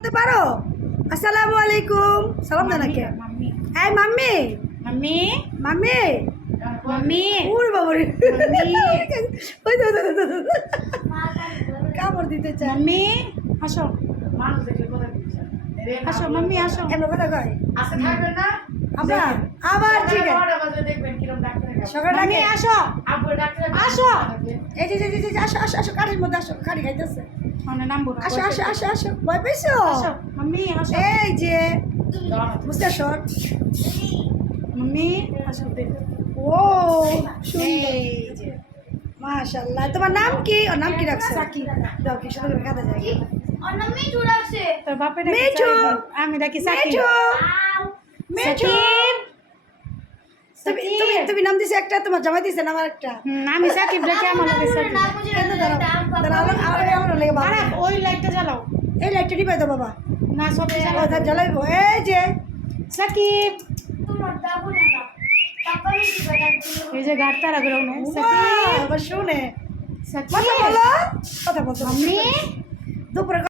বলতে পারো আসসালামু আলাইকুম সালাম জানাকে মাম্মি এই মাম্মি মাম্মি মাম্মি মাম্মি ওরে বাবা রে মাম্মি ওই তো কামড় দিতে চাই মাম্মি আসো মানুষ দেখলে কথা দিচ্ছে আসো মাম্মি আসো এমন কথা কয় আজকে থাকবেন না আমরা আবার ঠিক আছে সকালে 9টা বাজে দেখবেন কিরম ডাক্তারের কাছে সকাল মাম্মি আগে আসো আব্বু ডাক্তারের কাছে আসো। এই যে আসো আসো আসো কাঠের মধ্যে আসো কাঠি খাইতেছে মানে নামবো না। আসো আসো আসো আসো ভয় পাইছো আসো মাম্মি আসো এই যে বুঝতে সর মাম্মি আসো ও সুন্দর এই যে মাশাআল্লাহ তোমার নাম কি ওর নাম কি রাখছো সাকিব। দাও কি সুন্দর করে কাঁদা যায় তোর বাপে মিঠু। আমি ডাকি সাকিব মেঠু মেঠু সাকিব তুমি তুমি তুমি নাম দিছে একটা তোমার জামাই দিছে নাম আরেকটা আমি সাকিব ডাকি আমার লাগে সাকিব কেন দাঁড়াও আমার লেগে বাবা আরে ওই লাইটটা জ্বালাও এই লাইটটা নিবাই দাও বাবা না সবে ও জ্বালাও তার জ্বালাইবো এই যে সাকিব এই যে গাড় তারা বেরো না বাহ, আবার শুনে সাকিব কথা বলো কথা বলতো মাম্মি দুপুরে